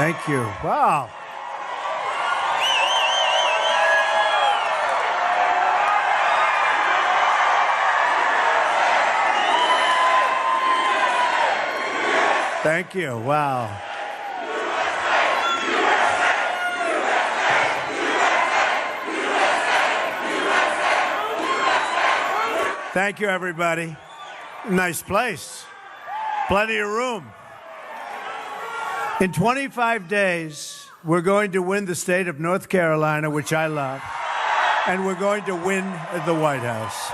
Thank you. Wow. Thank you. Wow. Thank you, everybody. Nice place. Plenty of room. In 25 days, we're going to win the state of North Carolina, which I love, and we're going to win the White House.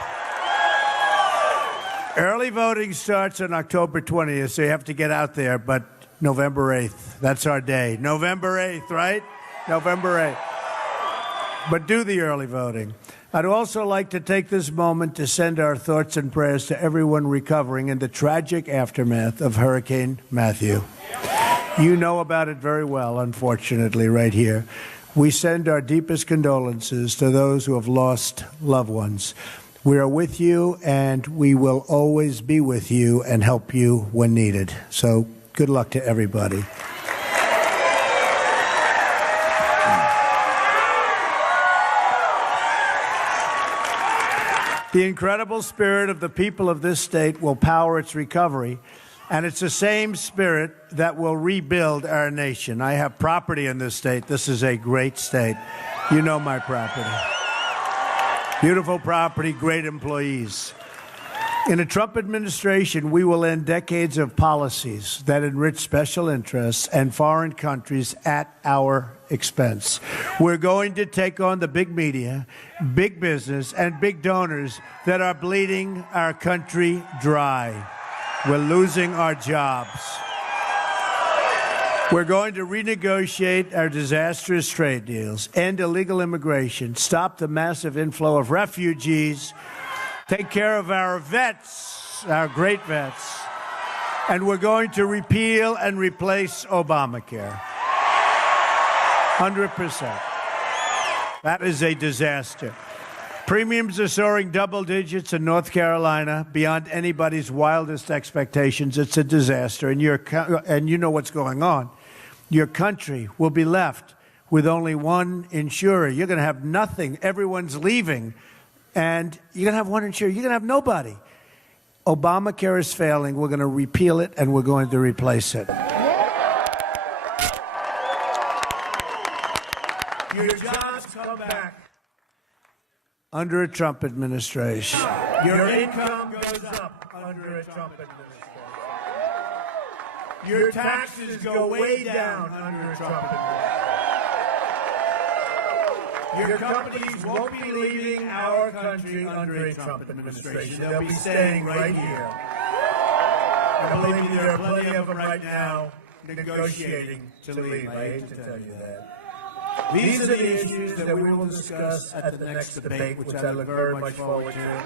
Early voting starts on October 20th, so you have to get out there, but November 8th, that's our day. November 8th, right? November 8th. But do the early voting. I'd also like to take this moment to send our thoughts and prayers to everyone recovering in the tragic aftermath of Hurricane Matthew. You know about it very well, unfortunately, right here. We send our deepest condolences to those who have lost loved ones. We are with you, and we will always be with you and help you when needed. So good luck to everybody. The incredible spirit of the people of this state will power its recovery, and it's the same spirit that will rebuild our nation. I have property in this state. This is a great state. You know my property. Beautiful property, great employees. In a Trump administration, we will end decades of policies that enrich special interests and foreign countries at our expense. We're going to take on the big media, big business, and big donors that are bleeding our country dry. We're losing our jobs. We're going to renegotiate our disastrous trade deals, end illegal immigration, stop the massive inflow of refugees, take care of our vets, our great vets, and we're going to repeal and replace Obamacare. 100%. That is a disaster. Premiums are soaring double digits in North Carolina, beyond anybody's wildest expectations. It's a disaster, and you know what's going on. Your country will be left with only one insurer. You're going to have nothing. Everyone's leaving, and you're going to have one insurer. You're going to have nobody. Obamacare is failing. We're going to repeal it, and we're going to replace it. Your jobs come back under a Trump administration. Your income goes up under a Trump administration. Your taxes go way down under a Trump administration. Your companies won't be leaving our country under a Trump administration. They'll be staying right here. I believe me, there are plenty of them right now negotiating to leave. I hate to tell you that. These are the issues that we will discuss at the next debate, which I look very much forward to.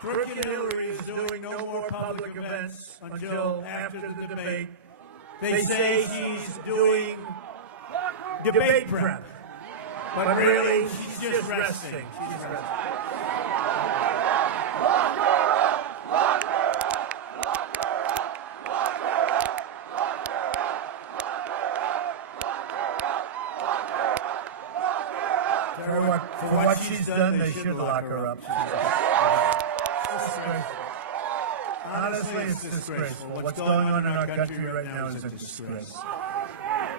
Crooked Hillary is doing no more public events until after the debate. They say she's doing debate prep, but really she's just resting. She's resting. For what she's done, they should lock her up. Honestly, it's disgraceful. What's going on in our country right now is a disgrace.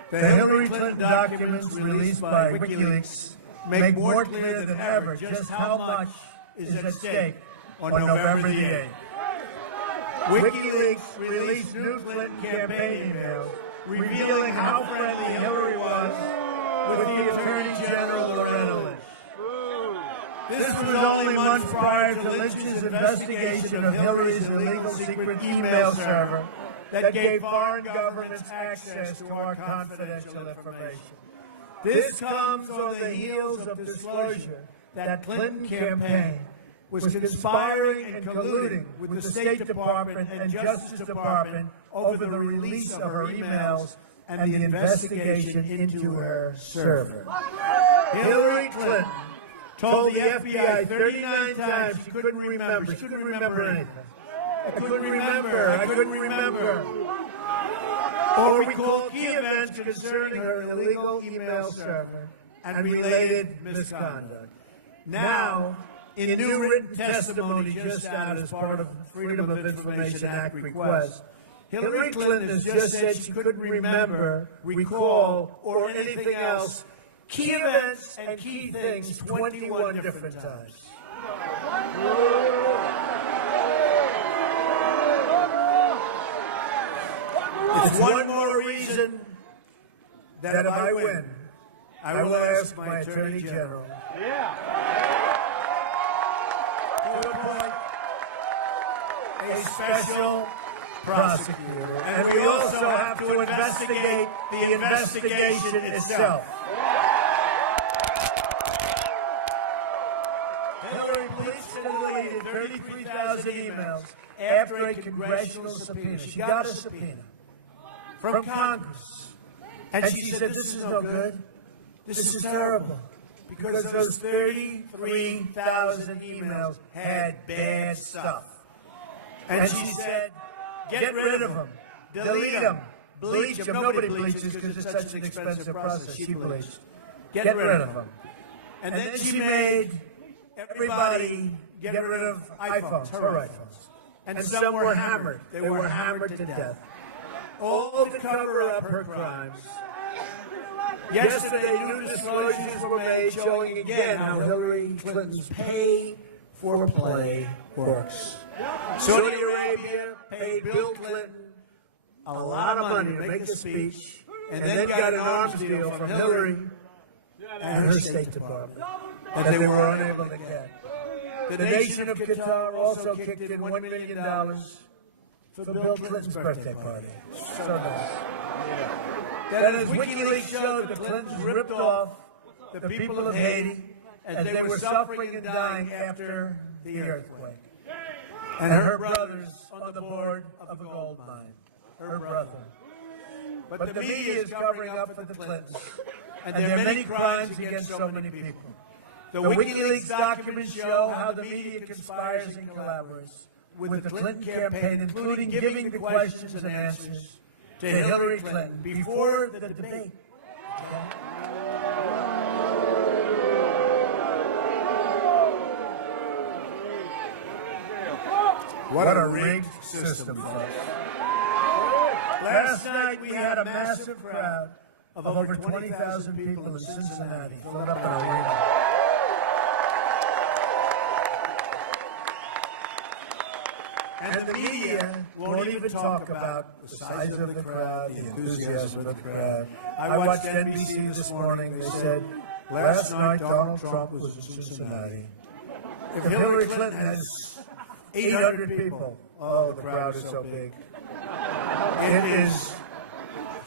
The Hillary Clinton documents released by WikiLeaks make more clear than ever just how much is at stake on November the 8th. WikiLeaks released new Clinton campaign emails revealing how friendly Hillary was with the Attorney General Loretta Lynch. This was only months prior to Lynch's investigation of Hillary's illegal secret email server that gave foreign governments access to our confidential information. This comes on the heels of disclosure that Clinton campaign was conspiring and colluding with the State Department and Justice Department over the release of her emails and the investigation into her server. Hillary Clinton told the FBI 39 times she couldn't remember anything. I couldn't remember. Or recall key events concerning her illegal email server and related misconduct. Now, in new written testimony just out as part of Freedom of Information Act request, Hillary Clinton has just said she couldn't remember, recall, or anything else key events and key things 21 different times. It's one more reason that if I win, I will ask my Attorney General to appoint a special prosecutor. And we also have to investigate the investigation itself. Hillary police deleted 33,000 emails after a congressional subpoena. She got a subpoena from Congress. And she said, this is no good. This is terrible. Because those 33,000 emails had bad stuff. And she said, get rid of them. Delete them. Bleach them. Nobody bleaches because it's such an expensive process. She bleached. Get rid of them. And then she made everybody get rid of iPhones, her iPhones. And some were hammered. They were hammered to death. All to cover up her crimes. Yesterday, new disclosures were made showing again how Hillary Clinton's pay-for-play works. Saudi Arabia paid Bill Clinton a lot of money to make a speech, and then got an arms deal from Hillary and her State Department that they were unable to get. The nation of Qatar also kicked in $1 million for Bill Clinton's birthday party. So nice. Then as WikiLeaks showed, the Clintons ripped off the people of Haiti as they were suffering and dying after the earthquake. And her brother's on the board of a gold mine. Her brother. But the media is covering up for the Clintons. And there are many crimes against so many people. The WikiLeaks documents show how the media conspires and collaborates with the Clinton campaign, including giving the questions and answers to Hillary Clinton before the debate. What a rigged system, folks. Last night we had a massive crowd of over 20,000 people in Cincinnati filled up an arena. And the media won't even talk about the size of the crowd, the enthusiasm of the crowd. I watched NBC this morning. They said, last night Donald Trump was in Cincinnati. If Hillary Clinton has 800 people, oh, the crowd is so big. It is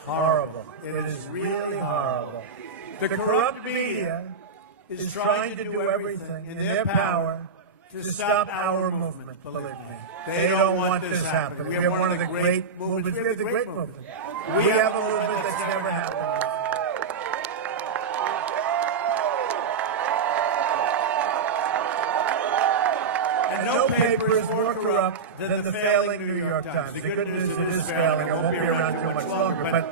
horrible. It is really horrible. The corrupt media is trying to do everything in their power to stop our movement, believe me. They don't want this happening. We have one of the great movements. We have the great movement. We have a movement that's never happened. And no paper is more corrupt than the failing New York Times. The good news is it is failing. It won't be around too much longer. But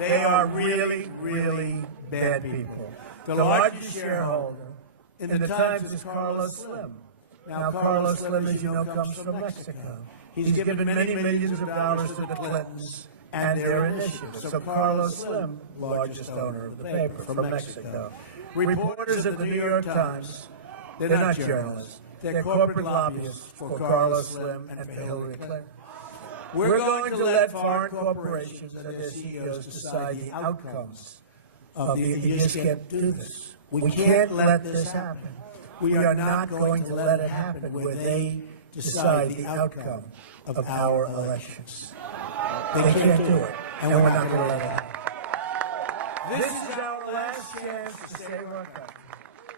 they are really, really bad people. The largest shareholder in the Times is Carlos Slim. Now, Carlos Slim, as you know, comes from Mexico. He's given many millions of dollars to the Clintons and their initiatives. So Carlos Slim, largest owner of the paper from Mexico. Reporters at the New York Times, they're not journalists. They're corporate lobbyists for Carlos Slim and for Hillary Clinton. We're going to let foreign corporations and their CEOs decide the outcomes of the. You just can't do this. We can't let this happen. We are not going to let it happen where they decide the outcome of our elections. They can't do it, and we're not going to let it happen. This is our last chance to save our country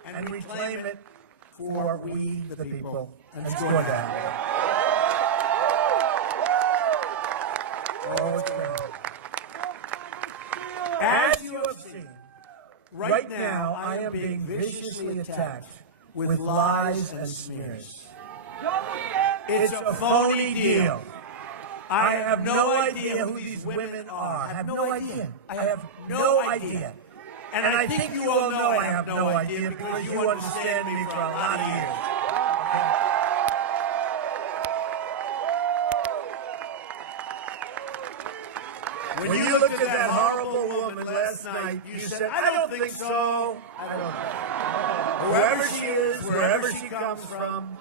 and reclaim it for we, the people, and it's going to happen. Oh, it's going to happen. As you have seen, right now I am being viciously attacked with lies and smears. It's a phony deal. I have no idea who these women are. I have no idea. I have no idea. And I think you all know I have no idea because you understand me for a lot of years. Okay? When you looked at that horrible woman last night, you said, I don't think so. I don't know. Whoever she is, wherever she comes from,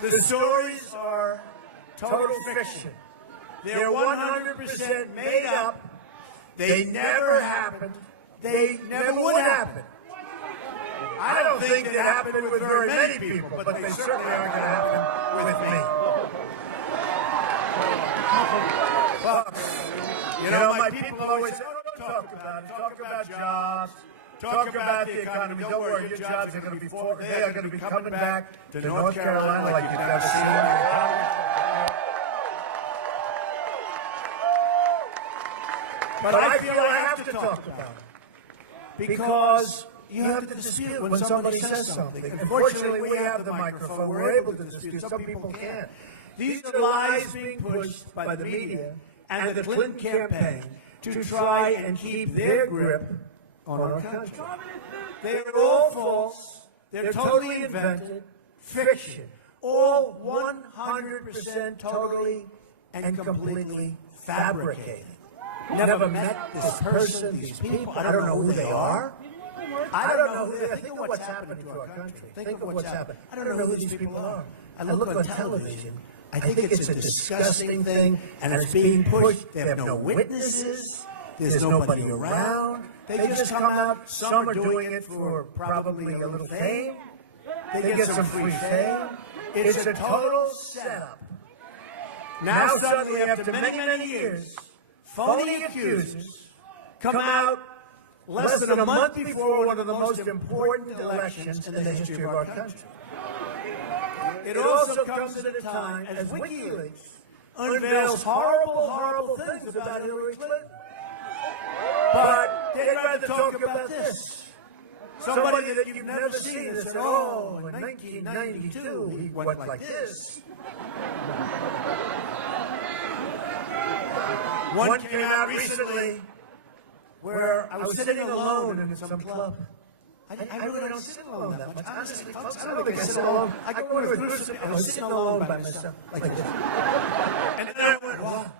the stories are total fiction. They're 100% made up. They never happened. They never would happen. I don't think they happened with very many people, but they certainly aren't going to happen with me. Well, you know, my people always say, oh, don't talk about it. Talk about jobs. Talk about the economy. Don't worry, your jobs are going to be they are going to be coming back to North Carolina like you've never seen. But I feel I have to talk about it because you have to dispute when somebody says something. Unfortunately, we have the microphone. We're able to dispute. Some people can't. These are lies being pushed by the media and the Clinton campaign to try and keep their grip on our country. They're all false. They're totally invented. Fiction. All 100% totally and completely fabricated. Never met this person, these people. I don't know who they are. I don't know who they are. Think of what's happening to our country. Think of what's happened. I don't know who these people are. I look on television. I think it's a disgusting thing, and it's being pushed. They have no witnesses. There's nobody around. They just come out. Some are doing it for probably a little fame. They get some free fame. It's a total setup. Now suddenly, after many, many years, phony accusers come out less than a month before one of the most important elections in the history of our country. It also comes at a time as WikiLeaks unveils horrible, horrible things about Hillary Clinton. But they'd rather talk about this. Somebody that you've never seen and said, oh, in 1992, he went like this. One came out recently where I was sitting alone in some club. I really don't sit alone that much. Honestly, folks, I don't think I sit alone. I go into a group of people. I was sitting alone by myself, like this. And then I went, wow.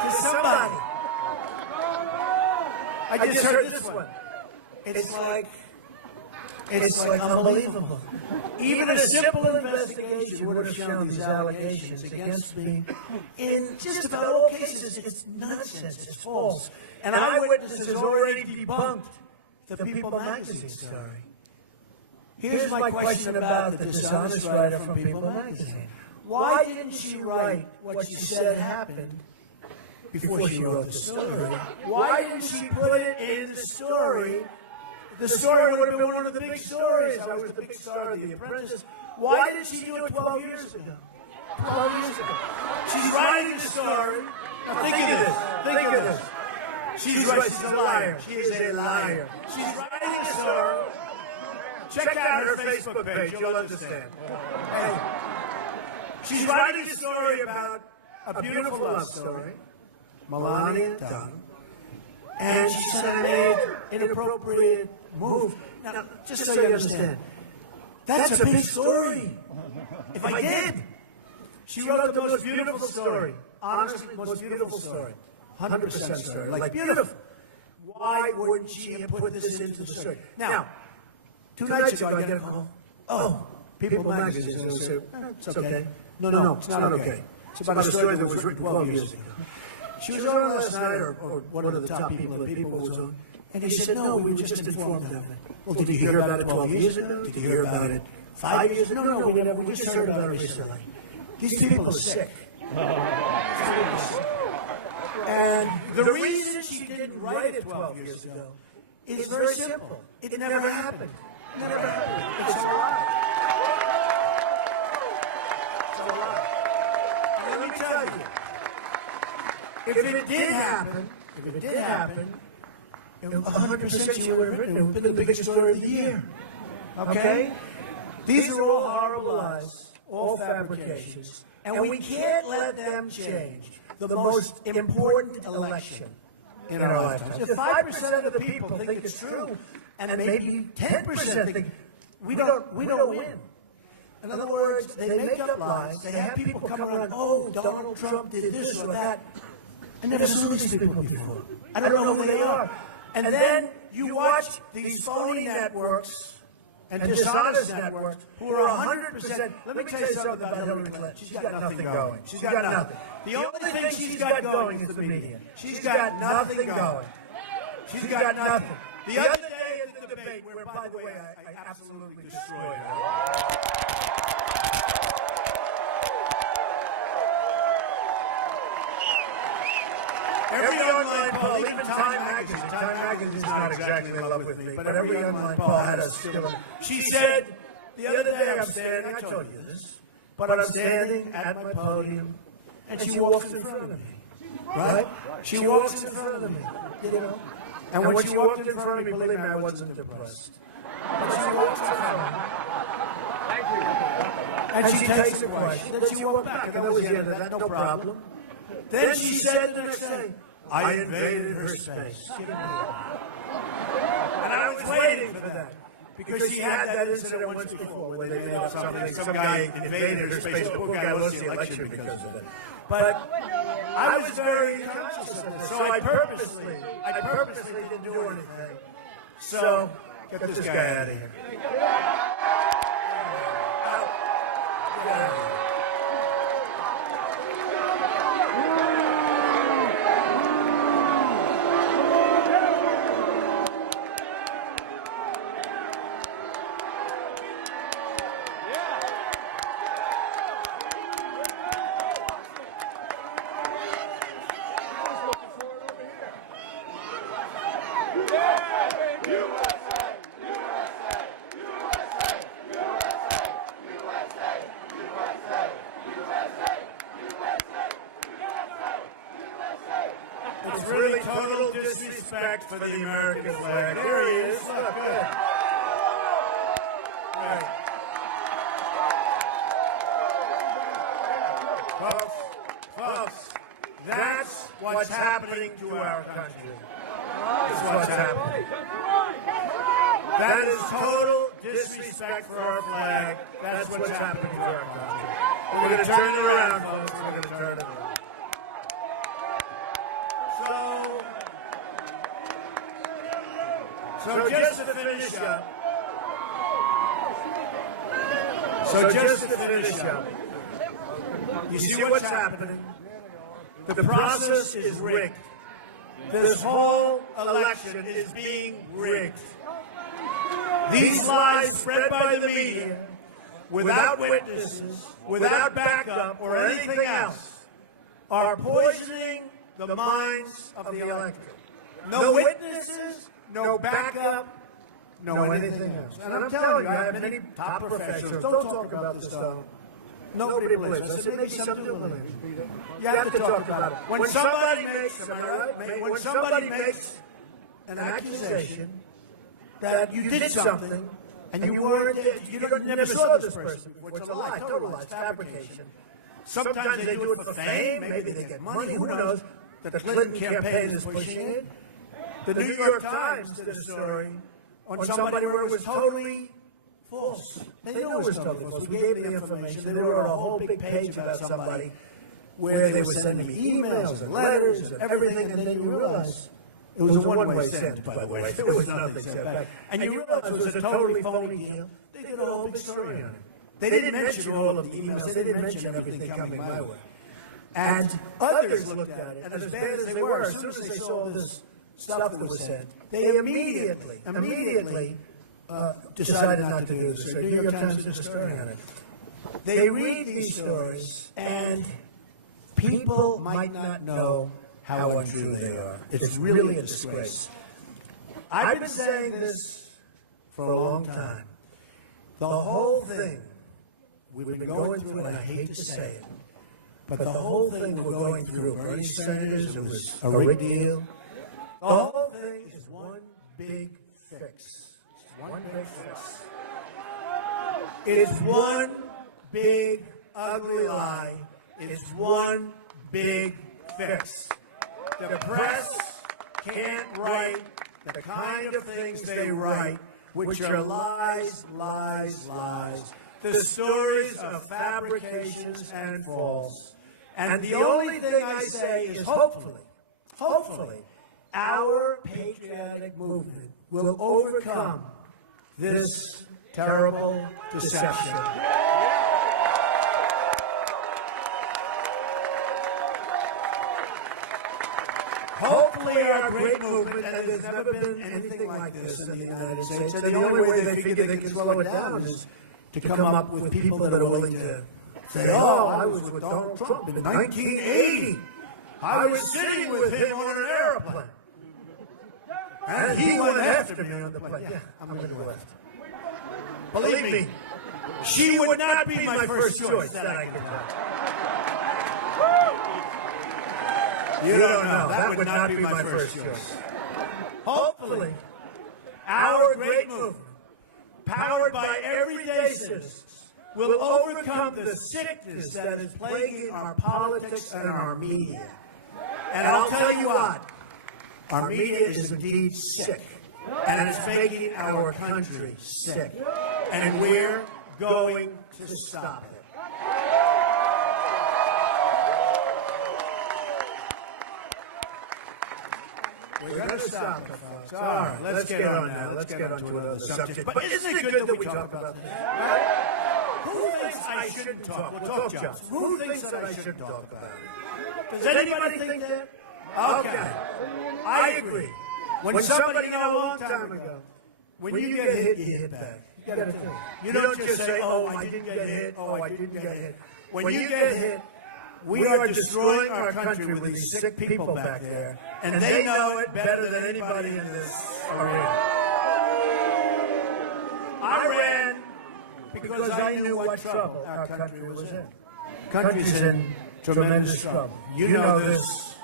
To somebody. I just heard this one. It's like unbelievable. Even a simple investigation would have shown these allegations against me. In just about all cases, it's nonsense. It's false. And Eyewitness has already debunked the People magazine story. Here's my question about the dishonest writer from People magazine. Why didn't she write what she said happened before she wrote the story? Why didn't she put it in the story? The story would have been one of the big stories. I was the big star of The Apprentice. Why did she do it 12 years ago? 12 years ago. She's writing the story. Now think of this. Think of this. She's a liar. She is a liar. She's writing a story. Check out her Facebook page. You'll understand. Hey. She's writing a story about a beautiful love story. Melania Dunn. And she said I made inappropriate move. Now, just so you understand, that's a big story. If I did, she wrote the most beautiful story. Honestly, most beautiful story. 100% story. Like, beautiful. Why wouldn't she have put this into the story? Now, 2 nights ago, I get a call. Oh, People magazine. They'll say, it's okay. No, it's not okay. It's about a story that was written 12 years ago. She was on last night, or one of the top people that People was on, and he said, no, we were just informed of it. Well, did you hear about it 12 years ago? Did you hear about it 5 years ago? No, we never. We just heard about it recently. These people are sick. And the reason she didn't write it 12 years ago is very simple. It never happened. Never happened. It's a lie. It's a lie. And let me tell you, if it did happen, 100% she would have written it. It would have been the biggest story of the year. Okay? These are all horrible lies, all fabrications, and we can't let them change the most important election in our lifetimes. If 5% of the people think it's true, and maybe 10% think we don't win. In other words, they make up lies. They have people come around, oh, Donald Trump did this or that. I never saw these people before. I don't know who they are. And then you watch these phony networks and dishonest networks who are 100%. Let me tell you something about Hillary Clinton. She's got nothing going. She's got nothing. The only thing she's got going is the media. She's got nothing going. She's got nothing. The other day in the debate, where, by the way, I absolutely destroyed her. Every online poll, even Time Magazine is not exactly in love with me, but every online poll had us still. She said, the other day I'm standing, I told you this, but I'm standing at my podium, and she walks in front of me, right? She walks in front of me, you know? And when she walked in front of me, believe me, I wasn't depressed. But she walks in front of me. And she takes a question, then she walked back, and that was the end of that, no problem. Then she said the next day, I invaded her space. And I was waiting for that. Because she had that incident once before where they made up something. Some guy invaded her space. The poor guy lost the election because of it. But I was very conscious of this. So I purposely didn't do anything. So get this guy out of here. Get out of here. It's really total disrespect for the American flag. There he is. Look, good. Right. Folks, that's what's happening to our country. That's what's happening. That is total disrespect for our flag. That's what's happening to our country. We're going to turn it around, folks. We're going to turn it around. So just to finish up, you see what's happening? The process is rigged. This whole election is being rigged. These lies spread by the media, without witnesses, without backup or anything else, are poisoning the minds of the electorate. No witnesses, no backup, no anything else. And I'm telling you, I have many top professors. Don't talk about this stuff. Nobody believes. I said, maybe some do believe it. You have to talk about it. When somebody makes, am I right? When somebody makes an accusation that you did something and you never saw this person before, it's a lie, total lie, it's fabrication. Sometimes they do it for fame, maybe they get money, who knows? The Clinton campaign is pushing it. The New York Times did a story on somebody where it was totally false. They knew it was totally false. We gave the information. They wrote a whole big page about somebody where they were sending me emails and letters and everything, and then you realize it was a one-way send, by the way. There was nothing sent back. And you realize it was a totally phony deal. They did a whole big story on it. They didn't mention all of the emails. They didn't mention everything coming my way. And others looked at it, and as bad as they were, as soon as they saw this stuff that was sent, they immediately decided not to do this. The New York Times did a story on it. They read these stories, and people might not know how untrue they are. It's really a disgrace. I've been saying this for a long time. The whole thing we've been going through, and I hate to say it, but the whole thing we're going through, Bernie Sanders, it was a rigged deal. The whole thing is one big fix. It's one big fix. It's one big, ugly lie. It's one big fix. The press can't write the kind of things they write, which are lies, lies, lies. The stories of fabrications and false. And the only thing I say is hopefully, our patriotic movement will overcome this terrible deception. Hopefully our great movement, and there's never been anything like this in the United States, and the only way they figure they can slow it down is to come up with people that are willing to say, oh, I was with Donald Trump in 1980. I was sitting with him on an airplane. And he went after me on the plane. Yeah, I'm going to go after. Believe me, she would not be my first choice, that I can tell. You don't know. That would not be my first choice. Hopefully, our great movement, powered by everyday citizens, will overcome the sickness that is plaguing our politics and our media. And I'll tell you what, our media is indeed sick, and it's making our country sick. And we're going to stop it. We're going to stop it, folks. All right, let's get on now. Let's get on to another subject. But isn't it good that we talk about this? Right? Who thinks I shouldn't talk? We'll talk, John. Who thinks that I shouldn't talk about it? Does anybody think that? Okay. I agree. When somebody, a long time ago, when you get hit, you hit back. You got to think. You don't just say, oh, I didn't get hit, oh, I didn't get hit. When you get hit, we are destroying our country with these sick people back there, and they know it better than anybody in this arena. I ran because I knew what trouble our country was in. Country's in tremendous trouble. You know this.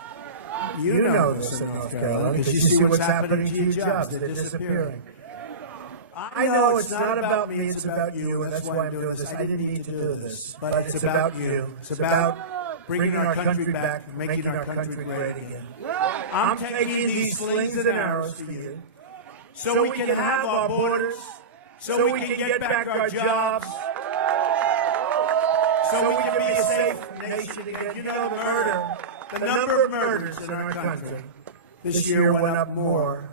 You know this in North Carolina because you see what's happening to your jobs. They're disappearing. I know it's not about me, it's about you, and that's why I'm doing this. I didn't need to do this, but it's about you. It's about bringing our country back, making our country great again. I'm taking these slings and arrows for you so we can have our borders, so we can get back our jobs, so we can be a safe nation again. You know, the number of murders in our country this year went up more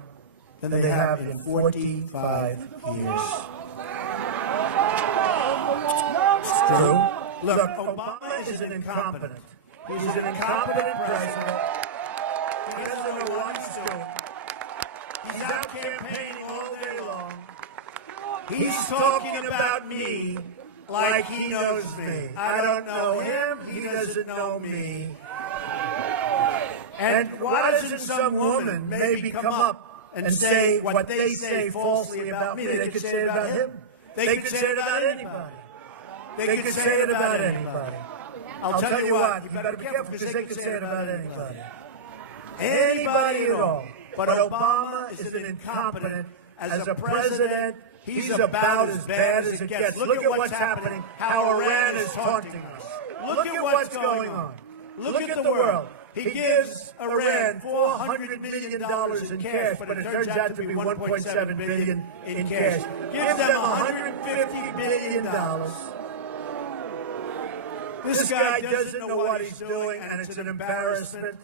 than they have in 45 years. It's true. Look, Obama is an incompetent. He's an incompetent president. He doesn't know what he's doing. He's out campaigning all day long. He's talking about me like he knows me. I don't know him. He doesn't know me. And why doesn't some woman maybe come up and say what they say falsely about me? They could say it about him. They could say it about anybody. They could say it about anybody. I'll tell you what, you better be careful because they could say it about anybody. Anybody at all. But Obama is an incompetent. As a president, he's about as bad as it gets. Look at what's happening, how Iran is taunting us. Look at what's going on. Look at the world. He gives Iran $400 million in cash, but it turns out to be $1.7 billion in cash. Gives them $150 billion. This guy doesn't know what he's doing, and it's an embarrassment.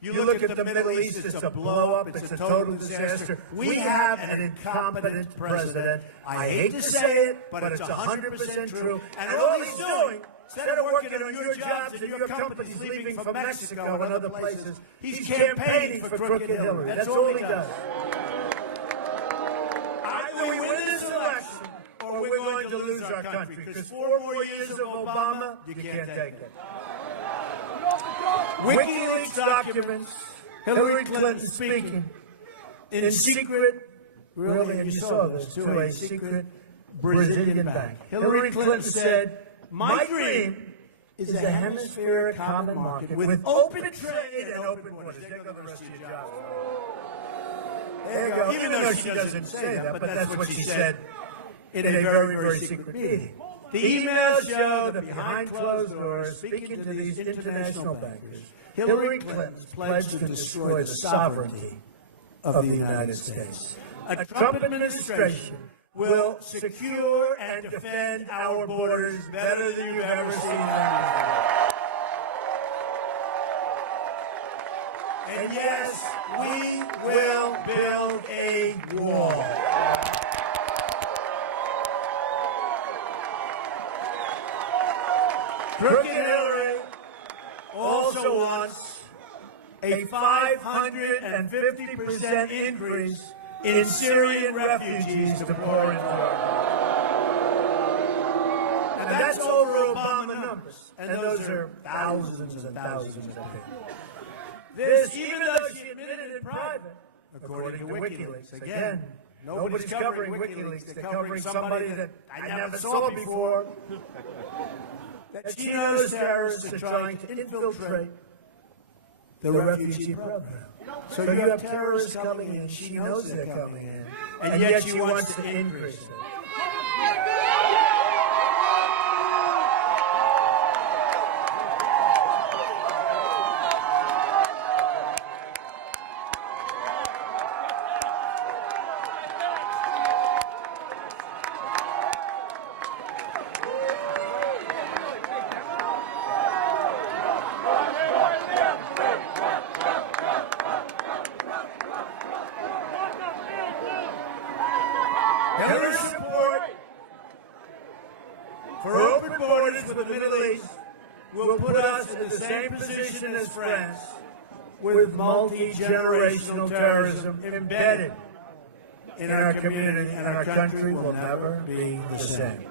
You look at the Middle East, it's a blow-up, it's a total disaster. We have an incompetent president. I hate to say it, but it's 100% true. And all he's doing, instead of working on your jobs and your companies leaving for Mexico and other places, he's campaigning for crooked Hillary. That's all he does. Either we win this election, or we're going to lose our country. Because 4 more years of Obama, you can't take it. WikiLeaks documents Hillary Clinton speaking in secret, really, and you saw this, to a secret Brazilian bank. Hillary Clinton said, my dream is a hemispheric common market with open trade and open borders. There go the rest of your jobs. There you go. Even though she doesn't say that, but that's what she said in a very, very secret meeting. The emails show that behind closed doors, speaking to these international bankers, Hillary Clinton's pledged to destroy the sovereignty of the United States. A Trump administration will secure and defend our borders better than you've ever seen them before. And yes, we will build a wall. Crooked Hillary also wants a 550% increase in Syrian refugees to pour into our country. And that's over Obama numbers. And those are thousands and thousands of people. This, even though she admitted it in private, according to WikiLeaks. Again, nobody's covering WikiLeaks. They're covering somebody that I never saw before. That she knows terrorists are trying to infiltrate the refugee program. So you have terrorists coming in. She knows they're coming in. And yet she wants to increase it. Hillary's support for open borders with the Middle East will put us in the same position as France, with multi-generational terrorism embedded in our community, and our country will never be the same.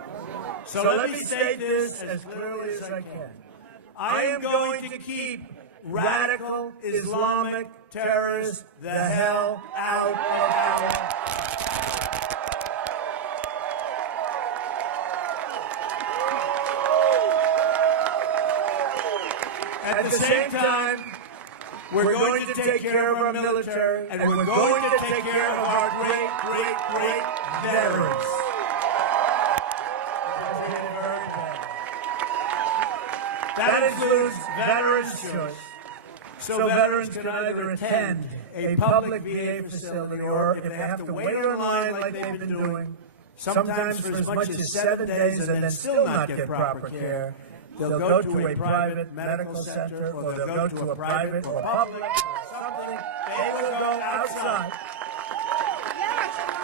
So let me say this as clearly as I can. I am going to keep radical Islamic terrorists the hell out of our At the same time, we're going to take care of our military, and we're going to take care of our great, great, great veterans. That includes Veterans Choice. So veterans can either attend a public VA facility, or if they have to wait online like they've been doing, sometimes for as much as 7 days and then still not get proper care, they'll go to a private medical center, or they'll go to a private or public or something. They will go outside.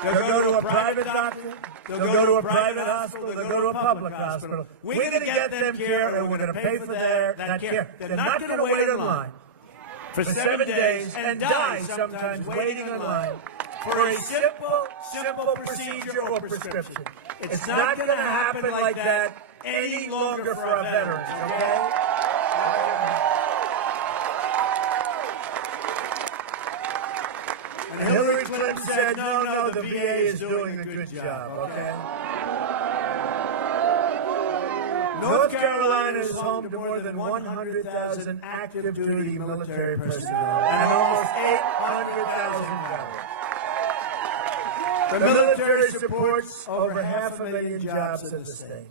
They'll go to a private doctor. They'll go to a private hospital. They'll go to a public hospital. We're going to get them care, and we're going to pay for that care. They're not going to wait in line for 7 days and die sometimes waiting in line for a simple procedure or prescription. It's not going to happen like that any longer for our veterans, okay? And Hillary Clinton said, no, the VA is doing a good job, okay? North Carolina is home to more than 100,000 active duty military personnel and almost 800,000 veterans. The military supports over 500,000 jobs in the state.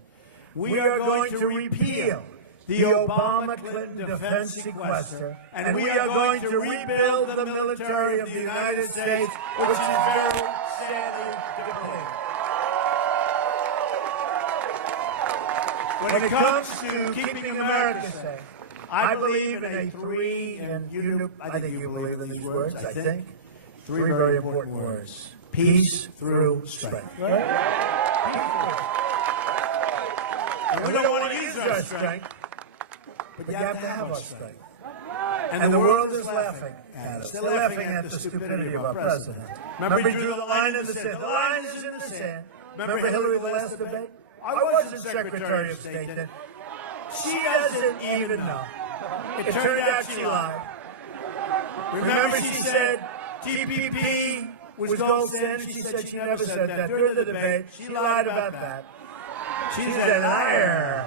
We are going to repeal the Obama-Clinton defense sequester, and we are going to rebuild the military of the United States, which is very sadly depleted. When it comes to keeping America safe, I believe in a three, and I think you believe in these words, I think, three very important words. Peace through strength. And we don't want to use our strength, but you have to have our strength. And the world is laughing at us. They're laughing at the stupidity of our president. Remember, he drew the line in the sand. The line is in the sand. Remember Hillary, the last debate? I wasn't Secretary of State then. She doesn't even know. It turned out she lied. Remember, she said TPP was gold standard. She said she never said that during the debate. She lied about that. She's a liar.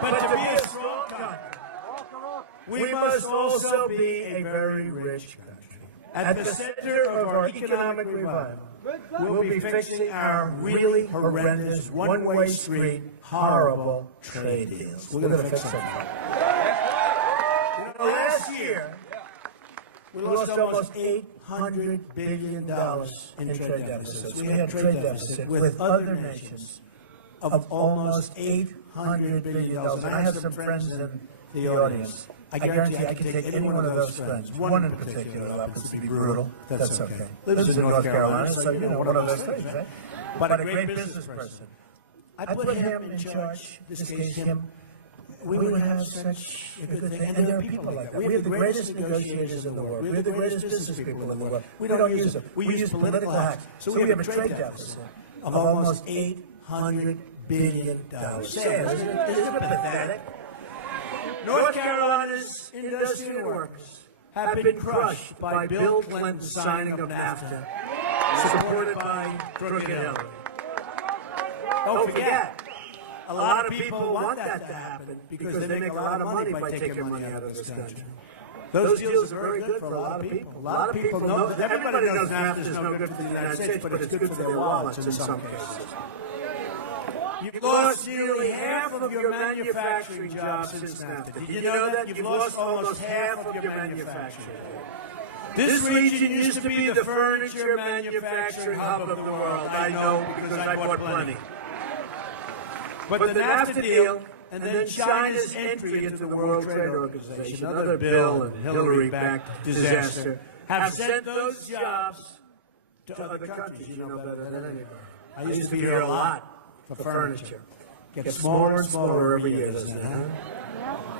But to be a strong country, we must also be a very rich country. At the center of our economic revival, We'll be fixing our really horrendous, one-way street, horrible trade deals. We're going to fix them. Last year, we lost almost $800 billion in trade deficits. We had trade deficit with other nations of almost $800 billion. And I have some friends in the audience. I guarantee I can take any one of those friends, one in particular, who happens to be brutal. That's okay. Lives in North Carolina, so you know, one of those things, right? But a great business person. I put him in charge, this case him. We would have such a good thing. And there are people like that. We have the greatest negotiators in the world. We have the greatest business people in the world. We don't use them. We use political hacks. So we have a trade deficit of almost $800 billion. Isn't it pathetic? North Carolina's industrial workers have been crushed by Bill Clinton's signing of NAFTA, supported by crooked Hillary. Don't forget, a lot of people want that to happen because they make a lot of money by taking money out of this country. Those deals are very good for a lot of people. A lot of people know, everybody knows NAFTA is no good for the United States, but it's good for their wallets in some cases. You've lost nearly half of your manufacturing jobs since NAFTA. Did you know that? You've lost almost half of your manufacturing. This region used to be the furniture manufacturing hub of the world. I know because I bought plenty. But the NAFTA deal and then China's entry into the World Trade Organization, another Bill and Hillary-backed disaster, have sent those jobs to other countries. You know better than anybody. I used to be here a lot for furniture. Gets smaller and smaller every year, doesn't it? Huh?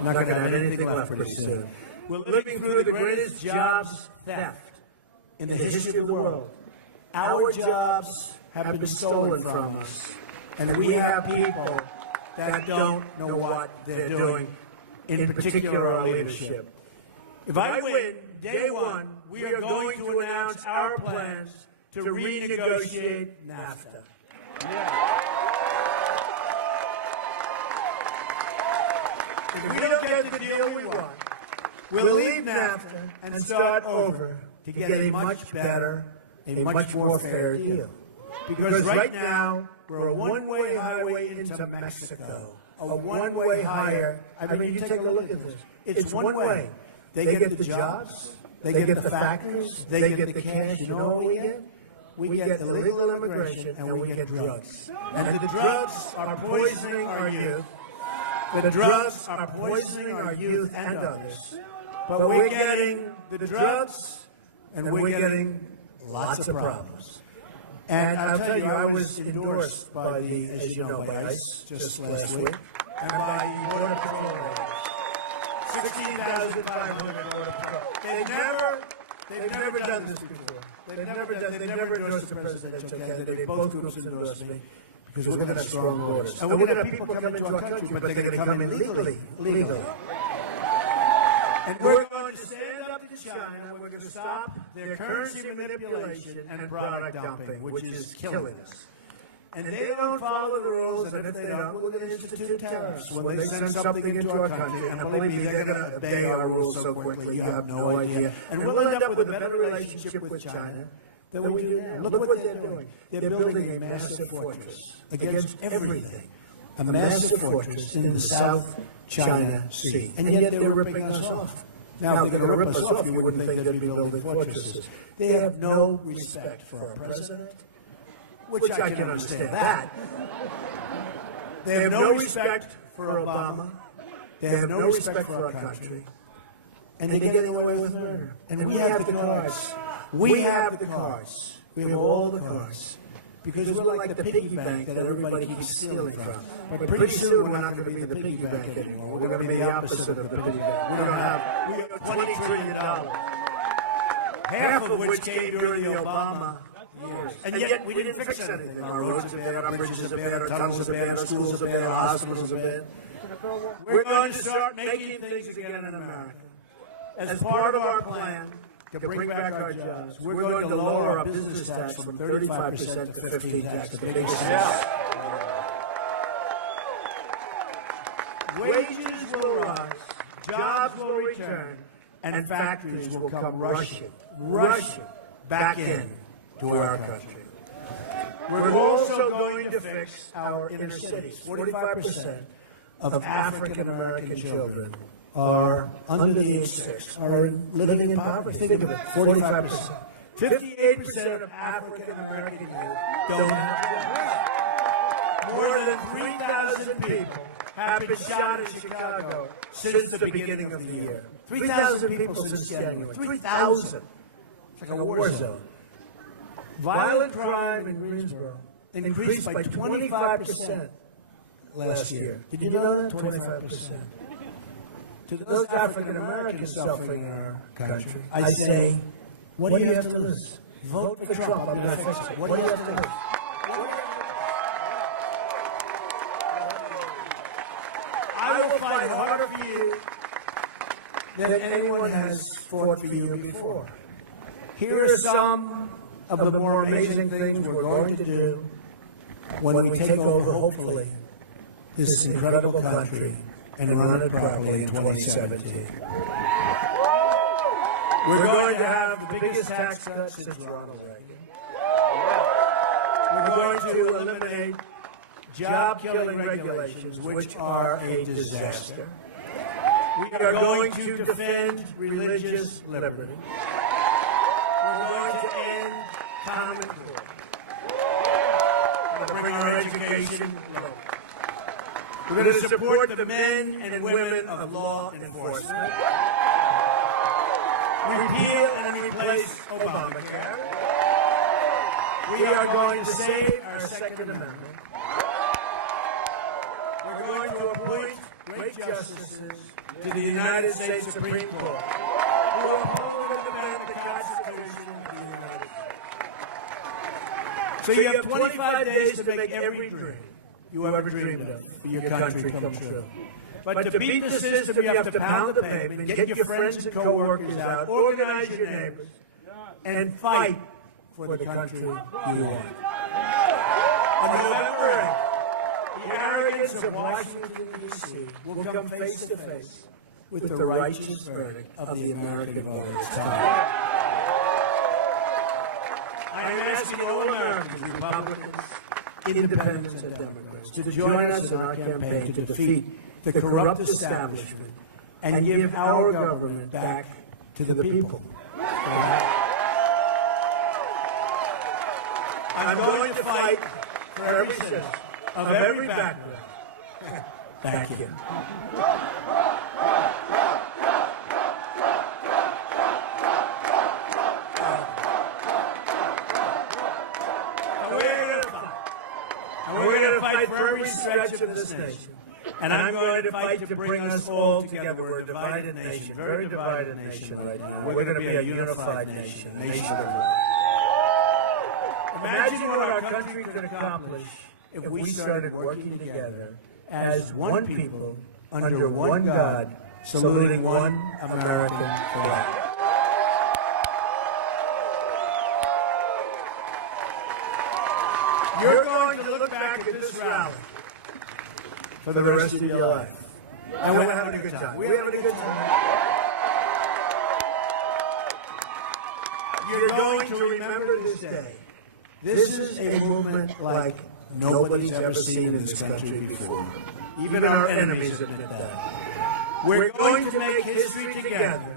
Not going to have anything left pretty soon. We're living through the greatest jobs theft in the history of the world. Our jobs have been stolen from us, and we have people that don't know what they're doing, in particular our leadership. If I win, day one, we are going to announce our plans to renegotiate NAFTA. If we don't get the deal we want, we'll leave NAFTA and start over to get a much better, a much more fair deal. Because right now, we're a one-way highway into Mexico. A one-way hire. I mean, you take a look at this. It's one way. They get the jobs, they get the factories, they get the cash. You know what we get? We get illegal immigration and we get drugs. And the drugs are poisoning our youth. The drugs are poisoning our youth and others. But we're getting the drugs and we're getting lots of problems. And I'll tell you, I was endorsed by the, as you know, by ICE just last week, and by the Border Patrol agents. 16,500 Border Patrol. They've never done this before. They've never endorsed the presidential candidate. Both groups endorsed me because we're going to have strong borders. And we're going to have people come into our country, but they're going to come in legally. And we're going to stand up to China. We're going to stop their currency manipulation and product dumping, which is killing us. And they don't follow the rules, and if they don't, we're going to institute tariffs. When they send something into our country, and believe me, they're going to obey our rules so quickly, you have no idea. And we'll end up with a better relationship with China than we do now. Look what they're doing. They're building a massive fortress against everything. A massive fortress in the South China Sea. And yet they're ripping us off. Now, if they're going to rip us off, you wouldn't think they'd be building fortresses. They have no respect for our president, which I can understand that. They have no respect for Obama. They have no respect for our country. And they're getting away with murder. And we have the cards. We have the cards. We have all the cards. Because we're like the piggy bank that everybody keeps stealing from. But pretty soon we're not going to be the piggy bank anymore. We're going to be the opposite of the piggy bank. We have $20 trillion. Half of which came during the Obama years. And yet we didn't fix anything. Our roads are bad, our bridges are bad, our tunnels are bad, our schools are bad, our hospitals are bad. We're going to start making things again in America. As part of our plan to bring back our jobs, we're going to lower our business tax from 35% to 15%. The biggest wages will rise, jobs will return, and factories will come rushing back in to our country. We're also going to fix our inner cities. 45% of African American children are under the age of 6, are living in poverty. Think of it, 45%. 58% of African American youth don't have jobs. More than 3,000 people have been shot in Chicago since the beginning of the year. 3,000 people since January. 3,000. It's like a war zone. Violent crime in Greensboro increased by 25% last year. Did you know that? 25%. To those African Americans suffering in our country, I say, what do you have to lose? Vote for Trump. I'm going to fix it. What do you have to lose? I will fight harder for you than anyone has fought for you before. Here are some of the more amazing things we're going to do when we take over, hopefully, this incredible country and run it properly in 2017. We're going to have the biggest tax cut since Ronald Reagan. We're going to eliminate job-killing regulations, which are a disaster. We are going to defend religious liberty. We're going to end Common Core. We're going to bring our education low. We're going to support the men and women of law enforcement. Repeal and replace Obamacare. We are going to save our Second Amendment. We're going to appoint great justices to the United States Supreme Court who will uphold and defend the Constitution of the United States. So you have 25 days to make every dream you ever dreamed of for your country come true. But to beat the system, you have to pound the pavement, get your friends and co-workers out, organize your neighbors, and fight for the country you want. On November 8th, the arrogance of Washington, D.C. will come face to face with the righteous verdict of the American voter. It's time. I am asking all Americans, Republicans, Independents, and Democrats, to join us in our campaign to defeat the corrupt establishment and give our government back to the people. I'm going to fight for every citizen of every background. Thank you. We're going to fight for every stretch of this nation. And I'm going to fight to bring us all together. We're a divided nation, very divided nation right now. We're going to be a unified nation, a nation of love. Imagine what our country could accomplish if we started working together as one people, under one God, saluting one American flag. You're going to look back at this rally for the rest of your life. And we're having a good time. We're having a good time. You're going to remember this day. This is a movement like nobody's ever seen in this country before. Even our enemies admit that. We're going to make history together.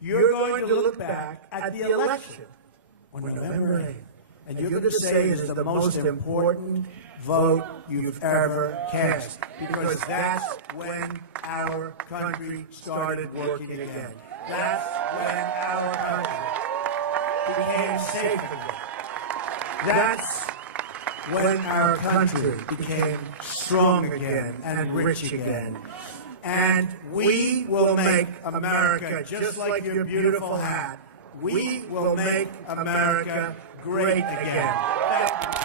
You're going to look back at the election on November 8th. And you're going to say it's the most important vote you've ever cast, because that's when our country started working again. That's when our country became safe again. That's when our country became strong again and rich again. And we will make America, just like your beautiful hat, we will make America great again. Thank you.